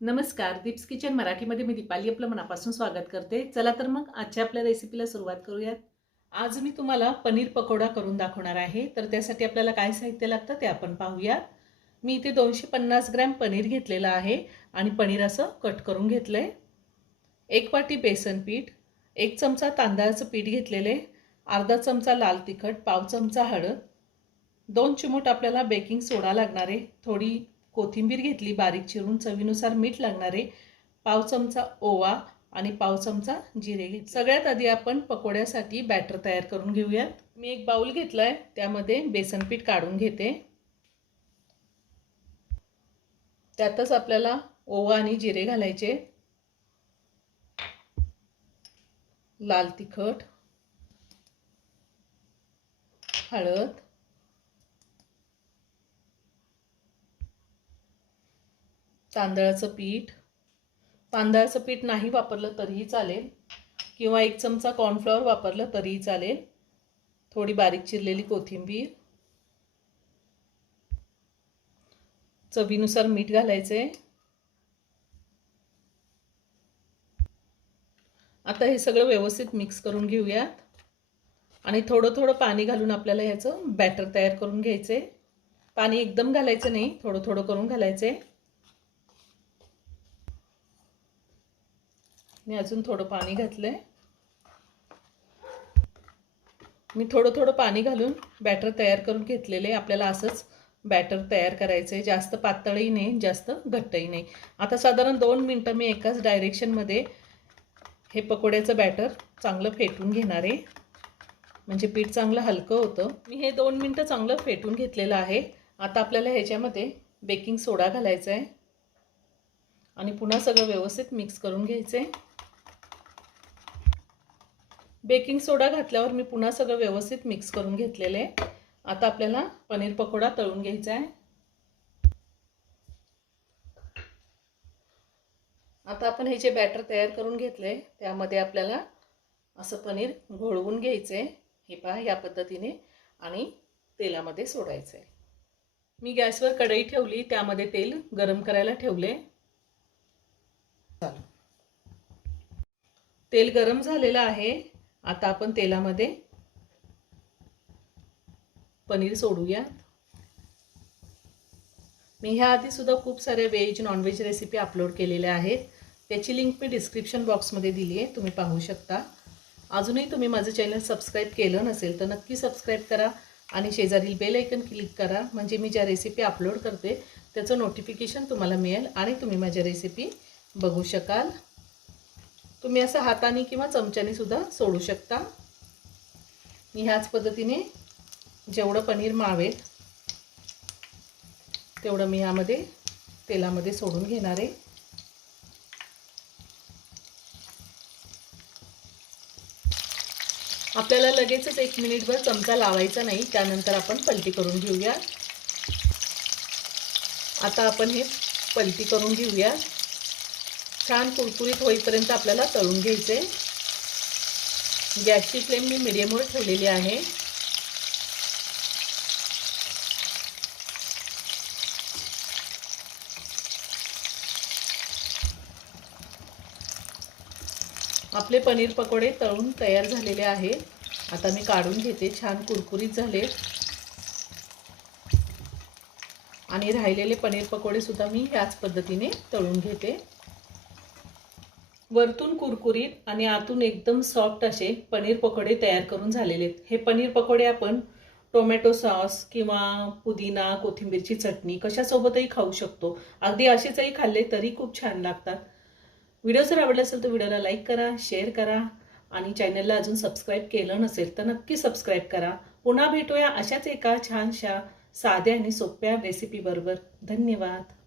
नमस्कार, दीप्स किचन मराठीमध्ये मी दीपाली आपलं मनापासून स्वागत करते। चला तर मग आजच्या आपल्या रेसिपीला सुरुवात करूयात। आज मी तुम्हाला पनीर पकोडा करून दाखवणार आहे। तर त्यासाठी आपल्याला काय साहित्य लागतं ते आपण पाहूया। मी इथे 250 ग्रॅम पनीर घेतलेलं आहे आणि पनीर असं कट करून घेतलंय। 1 वाटी बेसन पीठ, 1 चमचा तांदळाचं पीठ घेतलेले, अर्धा चमचा लाल तिखट, पाव चमचा हळद, 2 चिमूट आपल्याला बेकिंग सोडा लागणार आहे, थोडी कोथिंबीर घेतली बारीक चिरून, चवीनुसार मीठ लागणार आहे, पाव चमचा ओवा आणि पाव चमचा जिरे घेतले। सगळ्यात आधी आपण पकोड्यासाठी बॅटर तयार करून घेऊयात। मी एक बाउल घेतलाय, त्यामध्ये बेसन पीठ काढून घेते। त्यातच आपल्याला ओवा आणि जिरे घालायचे, लाल तिखट, हळद, तांदळाचं पीठ। तांदळाचं पीठ नाही वापरलं तरीही चालेल किंवा 1 चमचा कॉर्नफ्लॉवर वापरलं तरीही चालेल, थोडी बारीक चिरलेली कोथिंबीर, चवीनुसार मीठ घालायचे। आता हे सगळं व्यवस्थित मिक्स करून घेऊयात आणि थोडं थोडं पाणी घालून आपल्याला ह्याचं बॅटर तयार करून घ्यायचे। पाणी एकदम घालायचं नाही, थोडं थोडं करून घालायचे। मी अजून थोडं पाणी घातलंय। मी थोडं थोडं पाणी घालून बॅटर तयार करून घेतलेले। आपल्याला असंच बॅटर तयार करायचे, जास्त पातळही नाही जास्त घट्टही नाही। आता साधारण 2 मिनिटं मी एकाच डायरेक्शनमध्ये हे पकोड्याचं बॅटर चांगलं फेटून घेणार आहे, म्हणजे पीठ चांगलं हलकं होतं। मी हे 2 मिनिटं चांगलं फेटून घेतलेलं आहे। आता आपल्याला ह्याच्यामध्ये बेकिंग सोडा घालायचा आहे आणि पुन्हा सगळं व्यवस्थित मिक्स करून घ्यायचे। बेकिंग सोडा घातल्यावर मी पुन्हा सगळं व्यवस्थित मिक्स करून घेतलेले आहे। आता आपल्याला पनीर पकोडा तळून घ्यायचा आहे। आता आपण हे जे बॅटर तयार करून घेतले त्यामध्ये आपल्याला असं पनीर घोळवून घ्यायचे, हे पहा या पद्धतीने, आणि तेलामध्ये सोडायचे। मी गॅसवर कढई ठेवली, त्यामध्ये तेल गरम करायला ठेवले। तेल गरम झालेलं आहे। आता आपण तेलामध्ये पनीर सोडूया। मी ह्या आधी सुद्धा खूप सारे व्हेज नॉनव्हेज रेसिपी अपलोड केलेल्या आहेत, त्याची लिंक मी डिस्क्रिप्शन बॉक्समध्ये दिली आहे, तुम्ही पाहू शकता। अजूनही तुम्ही माझं चॅनल सबस्क्राईब केलं नसेल तर नक्की सबस्क्राईब करा आणि शेजारील बेल आयकन क्लिक करा, म्हणजे मी ज्या रेसिपी अपलोड करते त्याचं नोटिफिकेशन तुम्हाला मिळेल आणि तुम्ही माझ्या रेसिपी बघू शकाल। तुम्ही असं हाताने किंवा चमच्याने सुद्धा सोडू शकता। मी ह्याच पद्धतीने जेवढं पनीर मावेल तेवढं मी यामध्ये तेलामध्ये सोडून घेणार आहे। आपल्याला लगेचच 1 मिनिटभर चमचा लावायचा नाही, त्यानंतर आपण पलटी करून घेऊया। आता आपण हे पलटी करून घेऊया। छान कुरकुरीत होईपर्यंत आपल्याला तळून घ्यायचे। गॅसची फ्लेम मी मीडियमवर ठेवलेली आहे। आपले पनीर पकोडे तळून तयार झालेले आहेत। आता मी काढून घेते, छान कुरकुरीत झाले आणि राहिलेले पनीर पकोडे सुद्धा मी याच पद्धतीने तळून घेते। वरतून कुरकुरीत आणि आतून एकदम सॉफ्ट असे पनीर पकोडे तयार करून झालेले आहेत। हे पनीर पकोडे आपण टोमॅटो सॉस किंवा पुदिना कोथिंबीरची चटणी कशासोबतही खाऊ शकतो, अगदी असेचही खाल्ले तरी खूप छान लागतात। व्हिडिओ जर आवडला असेल तर व्हिडिओला लाईक करा, शेअर करा आणि चॅनलला अजून सबस्क्राईब केलं नसेल तर नक्की सबस्क्राईब करा। पुन्हा भेटूया अशाच एका छानशा साध्या आणि सोप्या रेसिपी बरोबर। धन्यवाद।